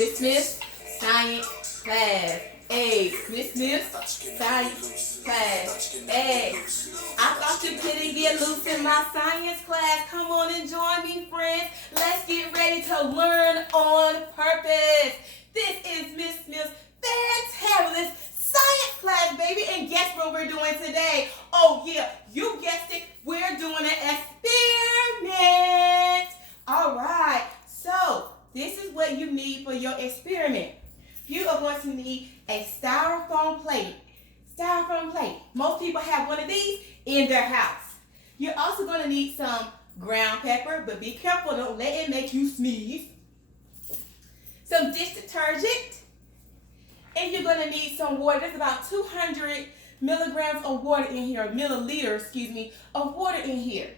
Miss Smith, science class. A. Miss Smith, science class. A. I thought you couldn't get loose in my science class. Come on and join me, friends. Let's get ready to learn on purpose. This is Miss Smith's fantabulous science class, baby. And guess what we're doing today? Oh, yeah, you guessed it. We're doing an experiment. All right, so this is what you need for your experiment. You are going to need a styrofoam plate. Styrofoam plate. Most people have one of these in their house. You're also going to need some ground pepper, but be careful, don't let it make you sneeze. Some dish detergent. And you're going to need some water. There's about 200 milligrams of water in here, milliliters, of water in here.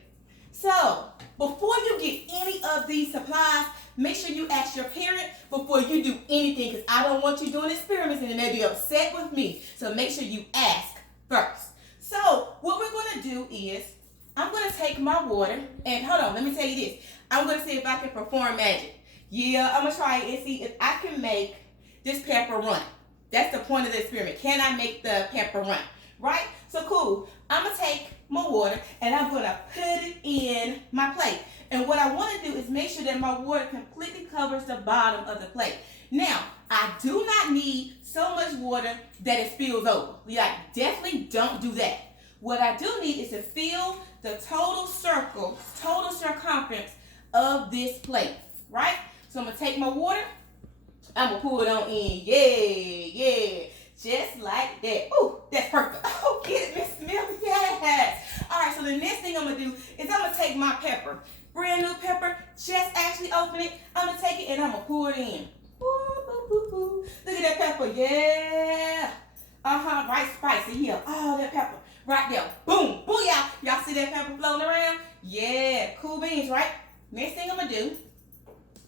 So, before you get any of these supplies, make sure you ask your parent before you do anything, because I don't want you doing experiments and they may be upset with me. So make sure you ask first. So what we're going to do is, I'm going to take my water, and hold on, let me tell you this. I'm going to see if I can perform magic. Yeah, I'm going to try it and see if I can make this pepper run. That's the point of the experiment. Can I make the pepper run? Right? So cool. I'm going to take my water and I'm going to put it in my plate. And what I want to do is make sure that my water completely covers the bottom of the plate. Now, I do not need so much water that it spills over. Definitely don't do that. What I do need is to fill the total circumference of this plate, right? So I'm going to take my water, I'm going to pour it on in. Yeah. Just like that. Ooh, that's perfect. Oh, get it, Miss Smith. Yes. All right, so the next thing I'm going to do is I'm going to take my pepper. Brand new pepper. Just actually open it. I'm going to take it and I'm going to pour it in. Ooh. Look at that pepper. Yeah. Right spicy. Yeah. Oh, that pepper. Right there. Boom. Booyah. Y'all see that pepper floating around? Yeah. Cool beans, right? Next thing I'm going to do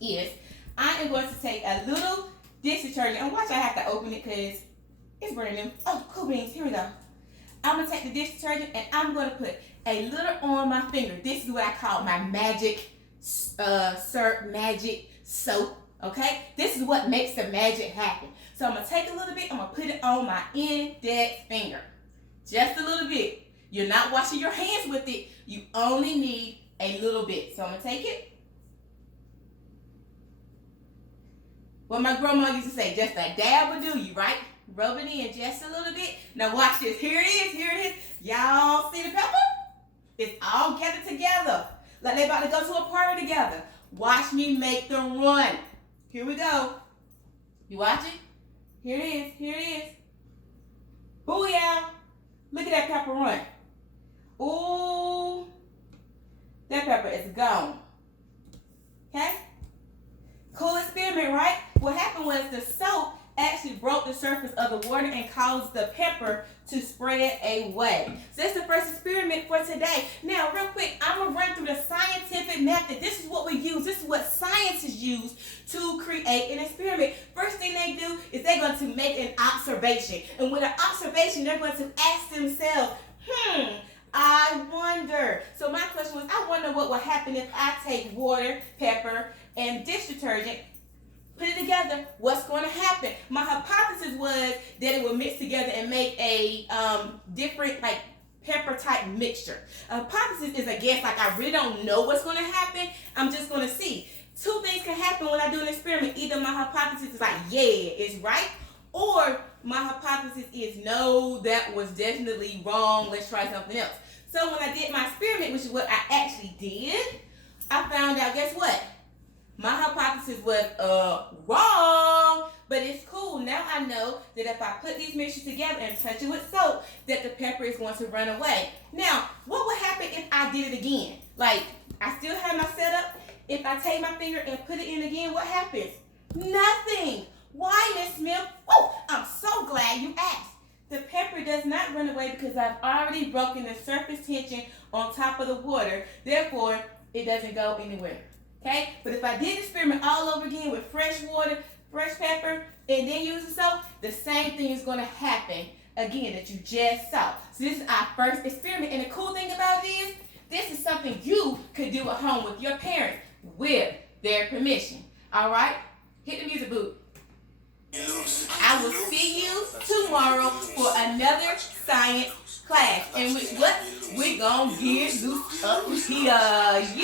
is I am going to take a little dish detergent. And watch, I have to open it because it's brand new. Oh, cool beans. Here we go. I'm going to take the dish detergent and I'm going to put a little on my finger. This is what I call my magic magic soap. Okay? This is what makes the magic happen. So I'm going to take a little bit. I'm going to put it on my index finger. Just a little bit. You're not washing your hands with it. You only need a little bit. So I'm going to take it. What my grandma used to say, just a dab will do you, right? Rub it in just a little bit. Now watch this. Here it is. Y'all see the pepper? It's all gathered together. Like they about to go to a party together. Watch me make the run. Here we go. You watch it? Here it is. Booyah. Look at that pepper run. Ooh. That pepper is gone. Okay? Cool experiment, right? What happened was the soap actually broke the surface of the water and caused the pepper to spread away. So that's the first experiment for today. Now, real quick, I'm going to run through the scientific method. This is what we use. This is what scientists use to create an experiment. First thing they do is they're going to make an observation. And with an observation, they're going to ask themselves, I wonder. So my question was, I wonder what would happen if I take water, pepper, and dish detergent, put it together, what's going to happen? My hypothesis was that it would mix together and make a different pepper type mixture. A hypothesis is a guess, I really don't know what's going to happen. I'm just going to see. Two things can happen when I do an experiment. Either my hypothesis is yeah, it's right, or my hypothesis is no, that was definitely wrong, let's try something else. So when I did my experiment, which is what I actually did, I found out, guess what? My hypothesis was wrong, but it's cool. Now I know that if I put these mixtures together and touch it with soap, that the pepper is going to run away. Now, what would happen if I did it again? I still have my setup. If I take my finger and put it in again, what happens? Nothing. Why, Miss Smith? Oh, I'm so glad you asked. The pepper does not run away because I've already broken the surface tension on top of the water. Therefore, it doesn't go anywhere. Okay? But if I did the experiment all over again with fresh water, fresh pepper, and then use the soap, the same thing is going to happen again that you just saw. So this is our first experiment. And the cool thing about it is, this is something you could do at home with your parents with their permission. All right? Hit the music, boo. I will see you tomorrow for another science class. And with what? We're going to get loose up here. Yeah.